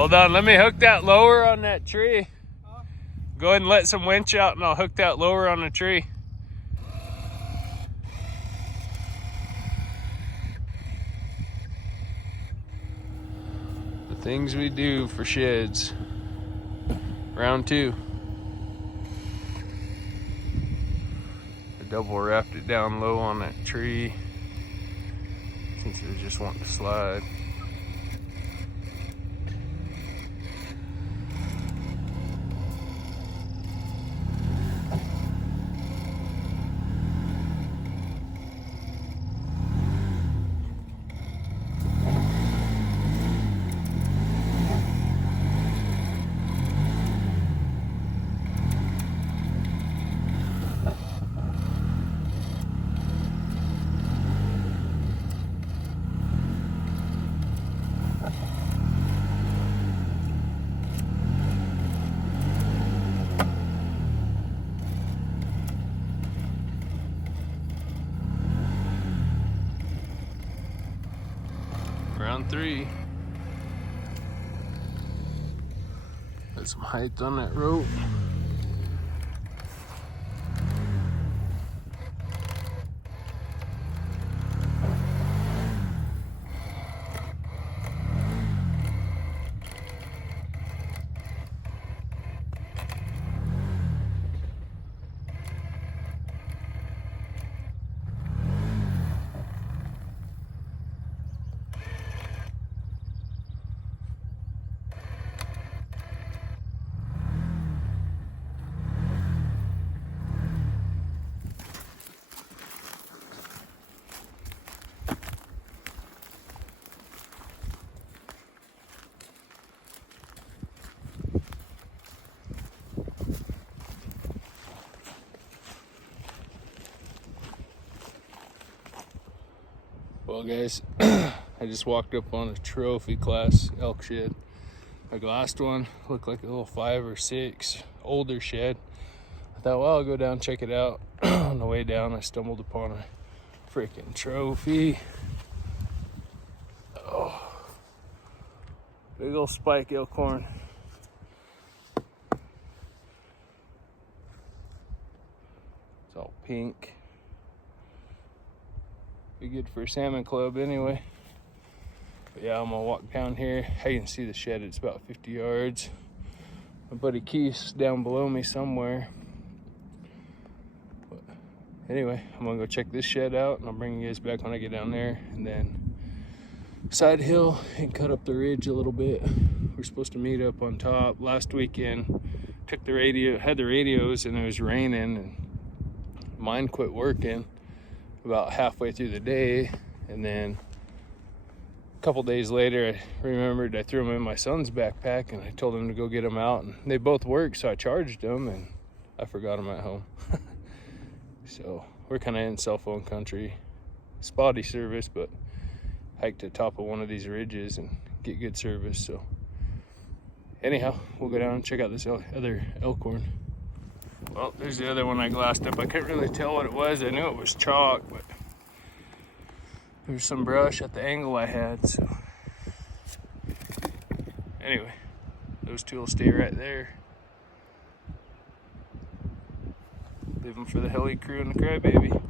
Hold on, let me hook that lower on that tree. Go ahead and let some winch out and I'll hook that lower on the tree. The things we do for sheds. Round 2. I double wrapped it down low on that tree since it was just wanting to slide. Round 3. Got some height on that rope. Well guys, I just walked up on a trophy class elk shed. Like last one looked like a little 5 or 6 older shed. I thought, well, I'll go down and check it out. On the way down, I stumbled upon a freaking trophy. Oh, big old spike elkhorn. It's all pink. Be good for a salmon club anyway. But yeah, I'm gonna walk down here. I can see the shed, it's about 50 yards. My buddy Keith's down below me somewhere. But anyway, I'm gonna go check this shed out and I'll bring you guys back when I get down there. And then side hill and cut up the ridge a little bit. We're supposed to meet up on top. Last weekend, had the radios and it was raining and mine quit working about halfway through the day. And then a couple days later, I remembered I threw them in my son's backpack and I told him to go get them out, and they both worked, so I charged them and I forgot them at home. So we're kind of in cell phone country. Spotty service, but hike to the top of one of these ridges and get good service. So anyhow, we'll go down and check out this other elkhorn. Well, there's the other one I glassed up. I couldn't really tell what it was. I knew it was chalk, but there's some brush at the angle I had. So anyway, those two will stay right there. Leave them for the heli crew and the crybaby.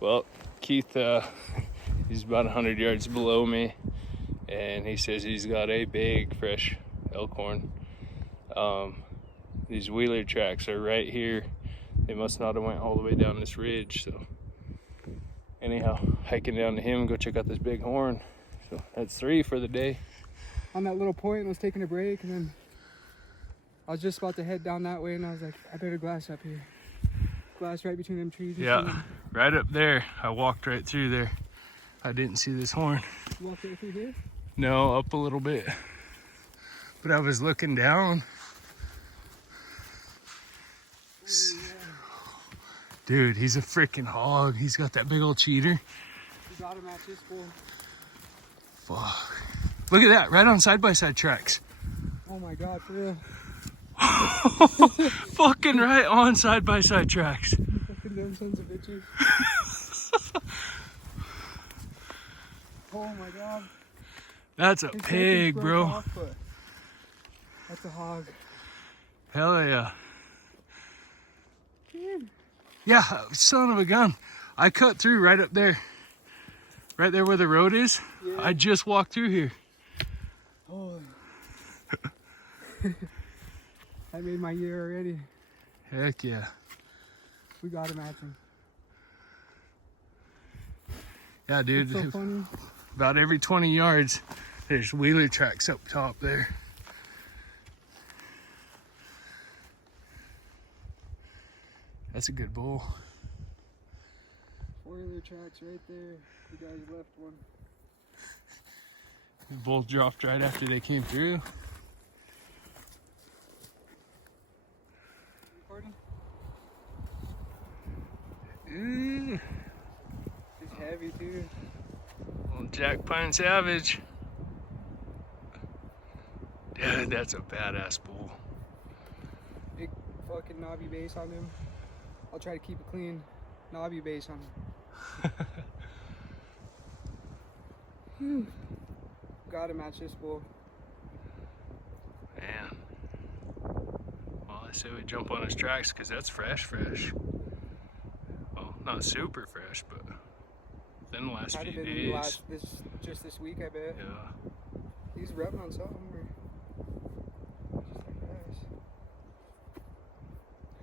Well, Keith, he's about 100 yards below me, and he says he's got a big fresh elkhorn. These wheeler tracks are right here. They must not have went all the way down this ridge. So anyhow, hiking down to him and go check out this big horn. So that's 3 for the day. On that little point, I was taking a break, and then I was just about to head down that way, and I was like, I better glass up here. Glass right between them trees. Yeah, right up there. I walked right through there. I didn't see this horn. You walked right through here? No, up a little bit. But I was looking down. Oh, yeah. Dude, he's a freaking hog. He's got that big old cheater. You got him at this full. Fuck. Look at that, right on side-by-side tracks. Oh my God, for real. Fucking right on side-by-side tracks. Fucking them sons of bitches. Oh my God. That's a His head pig, just broke bro. off, but that's a hog. Hell yeah. Dude. Yeah, son of a gun. I cut through right up there. Right there where the road is. Yeah. I just walked through here. Holy. I made my year already. Heck yeah. We got him matching. Yeah, dude. It's so funny. About every 20 yards, there's wheeler tracks up top there. That's a good bull. 4-wheeler tracks right there. You guys left one. The bull dropped right after they came through. Recording? Ooh, It's heavy too. little Jack Pine Savage. Dude, that's a badass bull. Big fucking knobby base on him. I'll try to keep it clean. Knobby base on him. Gotta match this bull. Man. Well, I say we jump on his tracks because that's fresh. Well, not super fresh, but within the last Had few it been days. just this week, I bet. Yeah. He's rubbing on something.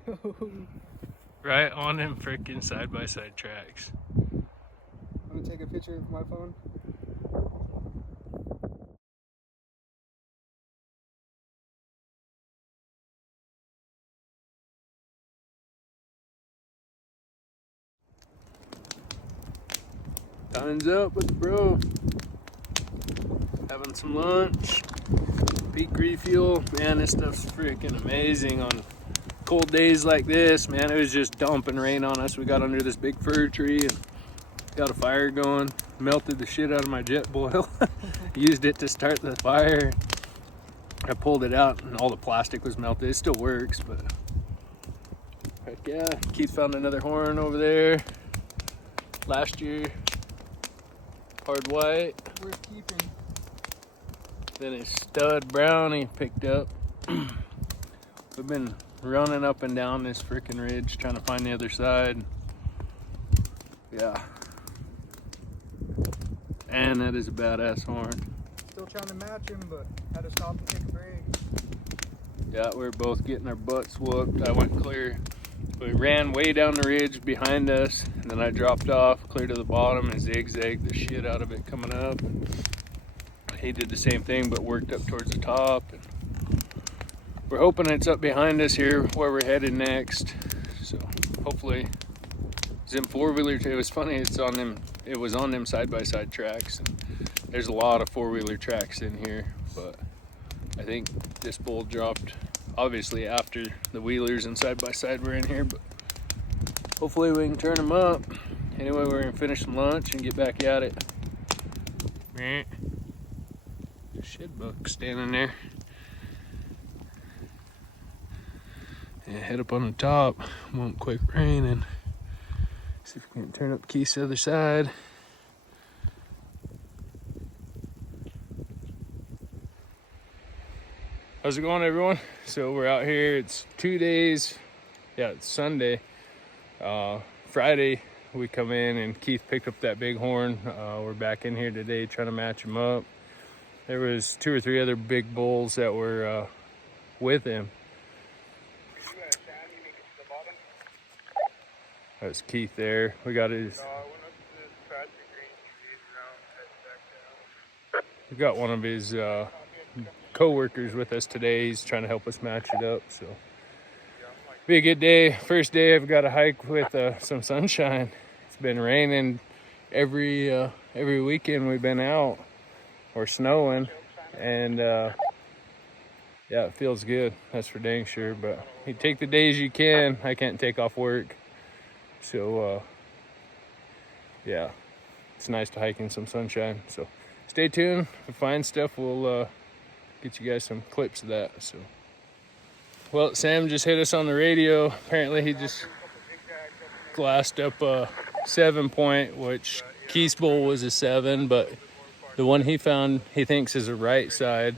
Just like that. Right on them freaking side-by-side tracks. I'm gonna take a picture with my phone. Time's up with the bro. Having some lunch. Peak refuel. Man, this stuff's freaking amazing on cold days like this. Man, it was just dumping rain on us. We got under this big fir tree and got a fire going. Melted the shit out of my jet boil. Used it to start the fire. I pulled it out and all the plastic was melted. It still works, but heck yeah. Keith found another horn over there. Last year. Hard white. Worth keeping. Then a stud brownie picked up. We've been running up and down this freaking ridge trying to find the other side. Yeah. And that is a badass horn. Still trying to match him, but had to stop and take a break. Yeah, we were both getting our butts whooped. I went clear. We ran way down the ridge behind us, and then I dropped off, clear to the bottom, and zigzagged the shit out of it coming up. He did the same thing, but worked up towards the top. And we're hoping it's up behind us here where we're headed next. So hopefully, it's in 4-wheeler. It was funny. It's on them. It was on them side-by-side tracks. And there's a lot of 4-wheeler tracks in here, but I think this bull dropped obviously after the wheelers and side-by-side were in here, but hopefully we can turn them up. Anyway, we're gonna finish some lunch and get back at it. Shit buck standing there. Yeah, head up on the top. Won't quick rain and see if we can turn up Keith's other side. How's it going, everyone? So we're out here. It's 2 days. Yeah, it's Sunday. Friday we come in and Keith picked up that big horn. We're back in here today trying to match him up. There was 2 or 3 other big bulls that were with him. That's Keith there. We got his. We got one of his co-workers with us today. He's trying to help us match it up. So be a good day. First day I've got a hike with some sunshine. It's been raining every weekend we've been out, or snowing, and yeah, it feels good. That's for dang sure. But you take the days you can. I can't take off work, so yeah, it's nice to hike in some sunshine. So stay tuned. If we find stuff, we'll get you guys some clips of that. So, well, Sam just hit us on the radio. Apparently he just glassed up a 7 point, which Keith's bull was a 7, but The one he found, he thinks is a right side.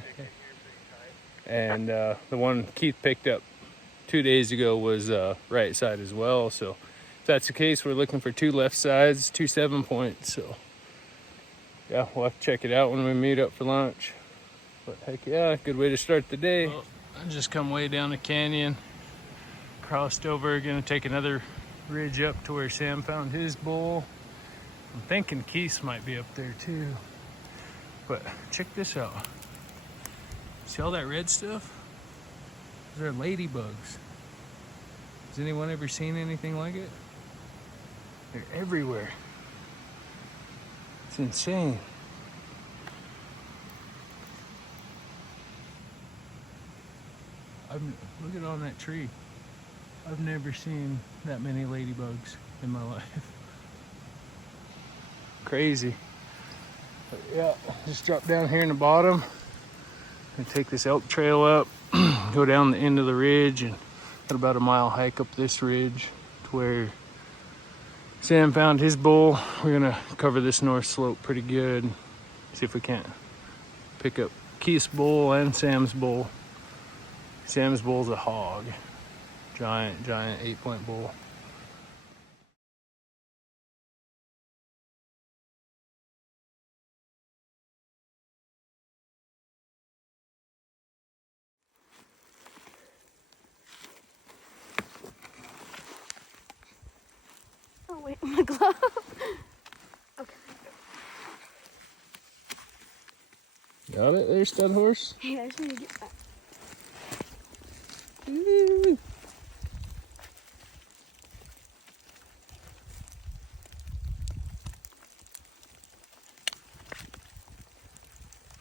And the one Keith picked up 2 days ago was right side as well. So if that's the case, we're looking for 2 left sides, 2 7-points. So yeah, we'll have to check it out when we meet up for lunch. But heck yeah, good way to start the day. Well, I just come way down the canyon, crossed over, gonna take another ridge up to where Sam found his bull. I'm thinking Keith might be up there too. But check this out. See all that red stuff? Those are ladybugs. Has anyone ever seen anything like it? They're everywhere. It's insane. Look at on that tree. I've never seen that many ladybugs in my life. Crazy. But yeah, just drop down here in the bottom and take this elk trail up, go down the end of the ridge, and got about a mile hike up this ridge to where Sam found his bull. We're gonna cover this north slope pretty good. See if we can't pick up Keith's bull and Sam's bull. Sam's bull's a hog. Giant 8-point bull. Oh wait, my glove. Okay. Got it there, stud horse? Hey, I just need to get back. Woo.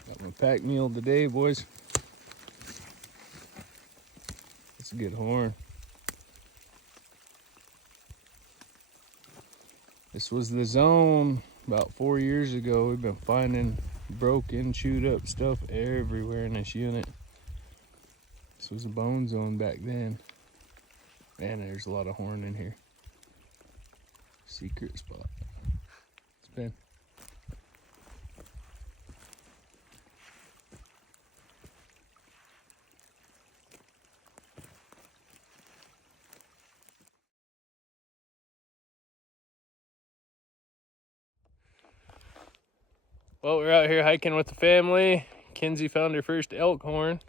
Got my pack meal today, boys. It's a good horn. This was the zone about 4 years ago. We've been finding broken, chewed up stuff everywhere in this unit. This was a bone zone back then. Man, there's a lot of horn in here. Secret spot. It's been. Well, we're out here hiking with the family. Kinsey found her first elk horn.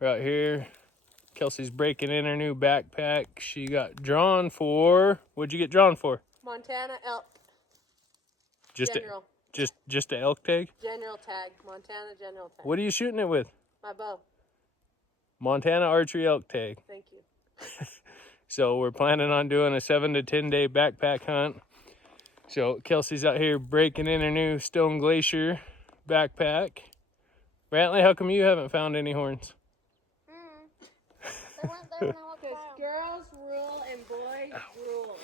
We're out here. Kelsey's breaking in her new backpack. She got drawn for. What'd you get drawn for? Montana elk. Just General. Just a elk tag. General tag. Montana general tag. What are you shooting it with? My bow. Montana archery elk tag. Thank you. So we're planning on doing a 7 to 10 day backpack hunt. So Kelsey's out here breaking in her new Stone Glacier backpack. Brantley, how come you haven't found any horns? They went there when I walked by. Girls rule and boys rule.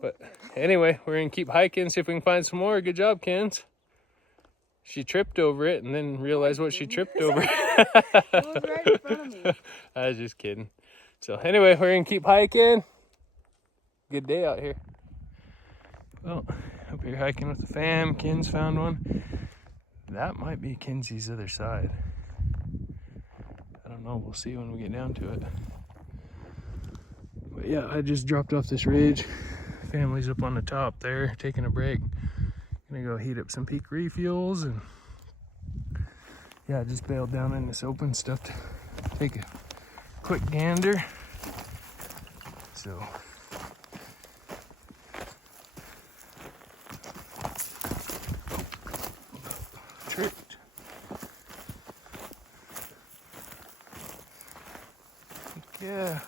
But anyway, we're gonna keep hiking, see if we can find some more. Good job, Kens. She tripped over it and then realized what she tripped over. It was right in front of me. I was just kidding. So anyway, we're gonna keep hiking. Good day out here. Well, up here hiking with the fam. Kens found one. That might be Kinsey's other side. I don't know. We'll see when we get down to it. But yeah, I just dropped off this ridge. Family's up on the top there, taking a break. Gonna go heat up some peak refuels, and yeah, I just bailed down in this open stuff to take a quick gander. So tricked. Yeah.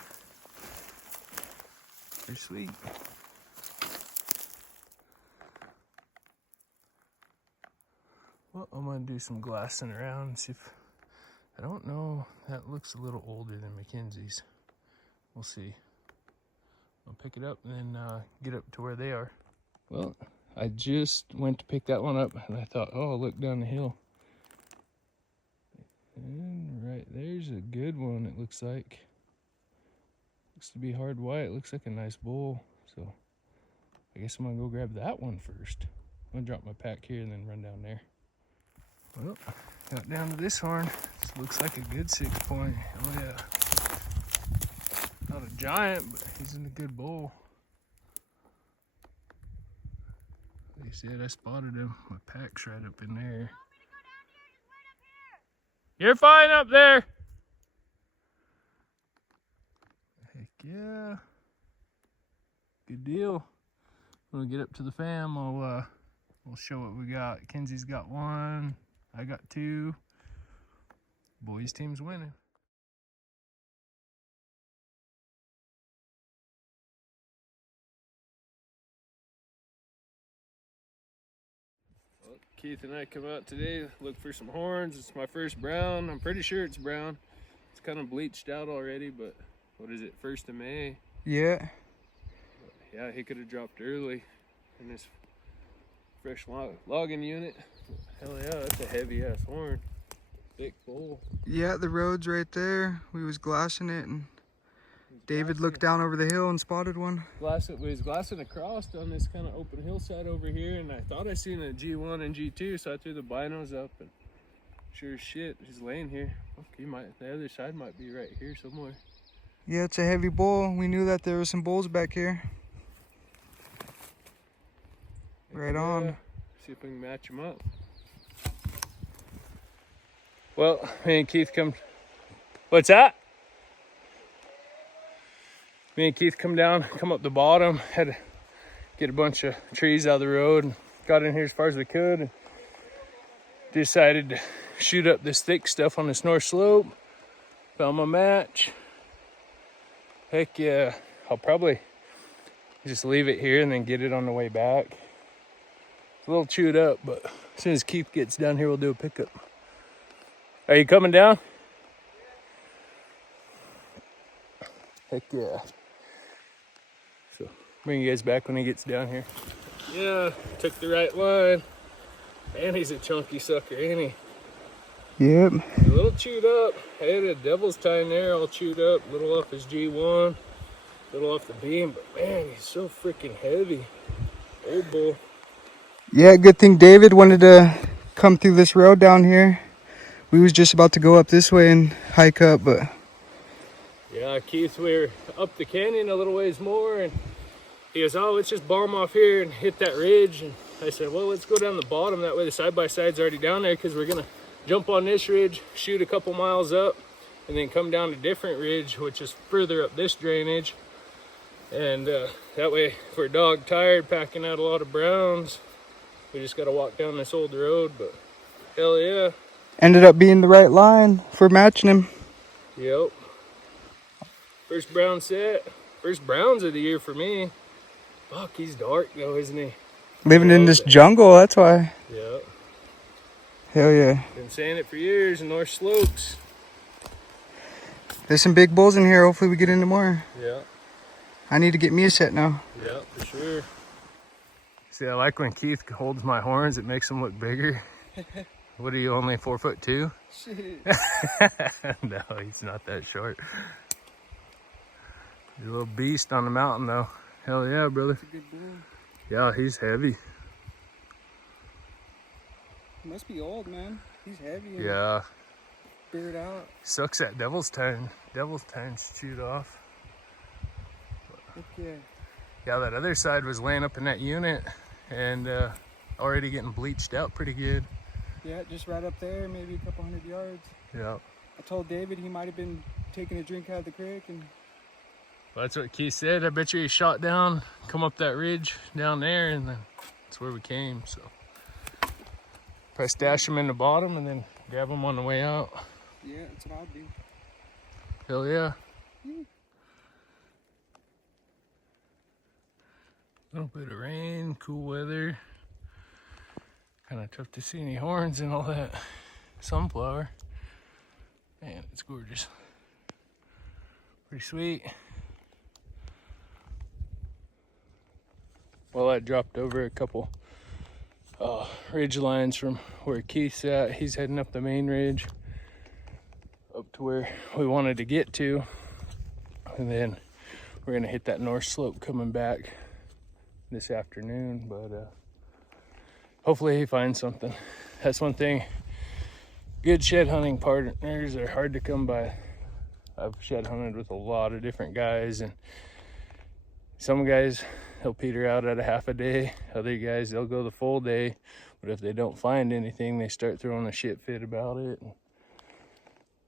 They're sweet. Well, I'm gonna do some glassing around and see if, I don't know, that looks a little older than Mackenzie's. We'll see. I'll pick it up and then get up to where they are. Well, I just went to pick that one up and I thought, oh, look down the hill. And right there's a good one, it looks like. Looks to be hard white, looks like a nice bull. So I guess I'm gonna go grab that one first. I'm gonna drop my pack here and then run down there. Well, got down to this horn. This looks like a good 6 point. Oh yeah. Not a giant, but he's in a good bowl. Like I said, I spotted him. My pack's right up in there. You're fine up there. Heck yeah. Good deal. When we get up to the fam, we'll show what we got. Kenzie's got 1. I got 2. Boys team's winning. Well, Keith and I come out today, look for some horns. It's my first brown. I'm pretty sure it's brown. It's kind of bleached out already, but what is it, 1st of May? Yeah. But yeah, he could have dropped early in this fresh logging unit. Hell yeah, that's a heavy ass horn. Thick bowl. Yeah, the road's right there. We was glassing it, and David looked down over the hill and spotted one. We was glassing across on this kind of open hillside over here, and I thought I seen a G1 and G2, so I threw the binos up, and sure as shit, he's laying here. Okay, the other side might be right here somewhere. Yeah, it's a heavy bull. We knew that there were some bulls back here. Right on. See if we can match them up. Well, me and Keith come. What's that? Me and Keith come up the bottom, had to get a bunch of trees out of the road, and got in here as far as we could, and decided to shoot up this thick stuff on this north slope. Found my match. Heck yeah, I'll probably just leave it here and then get it on the way back. It's a little chewed up, but as soon as Keith gets down here, we'll do a pickup. Are you coming down? Heck yeah. So bring you guys back when he gets down here. Yeah, took the right line. And he's a chunky sucker, ain't he? Yep. A little chewed up. I had a devil's tie in there, all chewed up. A little off his G1, a little off the beam, but man, he's so freaking heavy. Old bull. Yeah, good thing David wanted to come through this road down here. We was just about to go up this way and hike up, but yeah, Keith, we were up the canyon a little ways more, and he goes, oh, let's just bomb off here and hit that ridge. And I said, well, let's go down the bottom. That way the side-by-side's already down there, because we're going to jump on this ridge, shoot a couple miles up, and then come down a different ridge, which is further up this drainage. And that way, if we're dog tired, packing out a lot of browns, we just got to walk down this old road. But hell yeah. ended up being the right line for matching him. Yep. First brown set. First browns of the year for me. Fuck, he's dark though, isn't he? Living in this jungle, that's why. Yep. Hell yeah. Been saying it for years, North Slopes. There's some big bulls in here. Hopefully we get into more. Yeah. I need to get me a set now. Yeah, for sure. See, I like when Keith holds my horns. It makes them look bigger. What are you, only 4'2"? Shit. No, he's not that short. He's a little beast on the mountain though. Hell yeah, brother. That's a good bull. Yeah, he's heavy. He must be old, man. He's heavy. Yeah. Beard out. Sucks that devil's tongue. Devil's tongue's chewed off. Heck yeah. Yeah, that other side was laying up in that unit and already getting bleached out pretty good. Yeah, just right up there, maybe a couple 100 yards. Yeah. I told David he might have been taking a drink out of the creek, and Well, that's what Keith said. I bet you he shot down, come up that ridge down there, and then that's where we came. So probably stash him in the bottom and then grab him on the way out. yeah, that's what I'll do. Hell yeah. A little bit of rain, cool weather. Kind of tough to see any horns and all that sunflower. Man, it's gorgeous. Pretty sweet. Well, I dropped over a couple ridge lines from where Keith's at. He's heading up the main ridge up to where we wanted to get to. And then we're gonna hit that north slope coming back this afternoon, but hopefully he finds something. That's one thing good shed hunting partners are hard to come by. I've shed hunted with a lot of different guys, and some guys, they'll peter out at a half a day. Other guys, they'll go the full day. But if they don't find anything, they start throwing a shit fit about it. And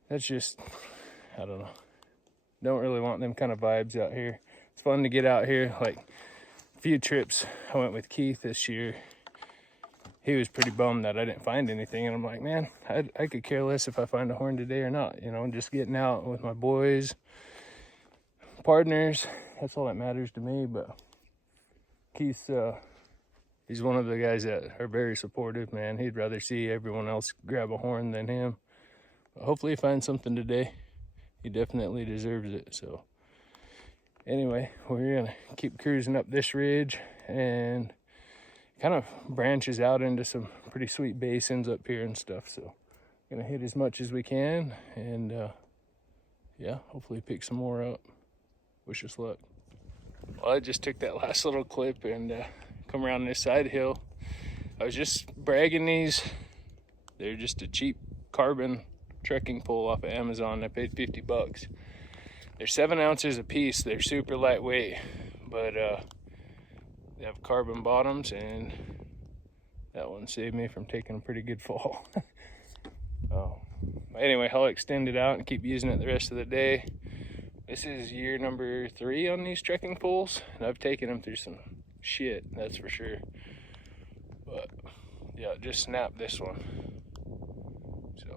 that's just, I don't know. Don't really want them kind of vibes out here. It's fun to get out here. Like a few trips I went with Keith this year. He was pretty bummed that I didn't find anything. And I'm like, man, I could care less if I find a horn today or not. You know, just getting out with my boys, partners, that's all that matters to me. But Keith's, he's one of the guys that are very supportive, man. He'd rather see everyone else grab a horn than him. But hopefully he finds something today. He definitely deserves it. So anyway, we're gonna keep cruising up this ridge, and kind of branches out into some pretty sweet basins up here and stuff. So gonna hit as much as we can, and yeah, hopefully pick some more up. Wish us luck. Well, I just took that last little clip and come around this side hill. I was just bragging these. They're just a cheap carbon trekking pole off of Amazon. I paid 50 bucks. They're 7 ounces a piece. They're super lightweight, but they have carbon bottoms, and that one saved me from taking a pretty good fall. Oh, anyway, I'll extend it out and keep using it the rest of the day. This is year number 3 on these trekking poles, and I've taken them through some shit, that's for sure. But yeah, just snapped this one. So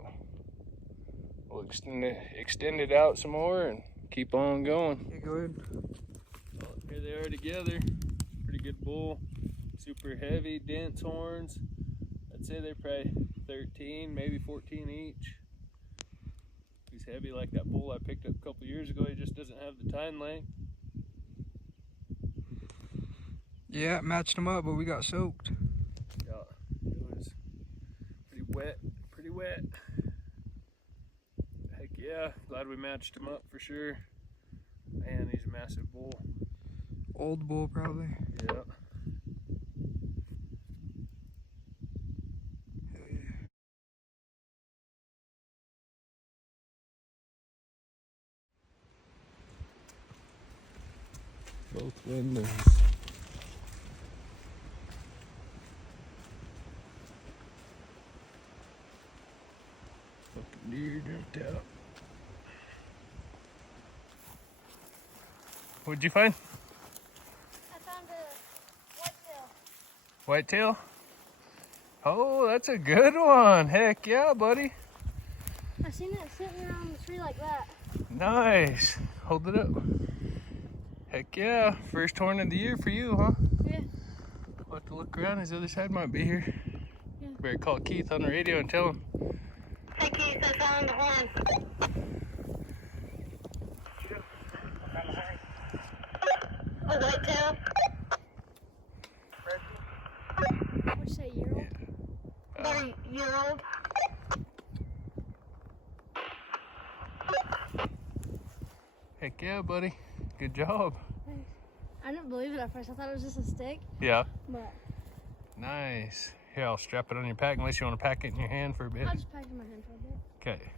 we'll extend it out some more and keep on going. Yeah, go ahead. Well, here they are together. Pretty good bull. Super heavy, dense horns. I'd say they're probably 13, maybe 14 each. He's heavy like that bull I picked up a couple years ago. He just doesn't have the tine length. Yeah, matched them up, but we got soaked. Yeah, it was pretty wet, pretty wet. Heck yeah, glad we matched him up for sure. Man, he's a massive bull. Old bull, probably. Yeah. Hell yeah. Both windows. Fucking deer jumped out. What'd you find? I found a whitetail. Whitetail? Oh, that's a good one. Heck yeah, buddy. I seen it sitting around the tree like that. Nice. Hold it up. Heck yeah. First horn of the year for you, huh? Yeah. We'll have to look around. His other side might be here. Yeah. Better call Keith on the radio and tell him. Hey Keith, I found the horn. A whitetail. What'd you say, year old? About a year old. Heck yeah, buddy. Good job. Thanks. I didn't believe it at first. I thought it was just a stick, Yeah. but Nice. Here, I'll strap it on your pack unless you want to pack it in your hand for a bit. I'll just pack it in my hand for a bit. Okay.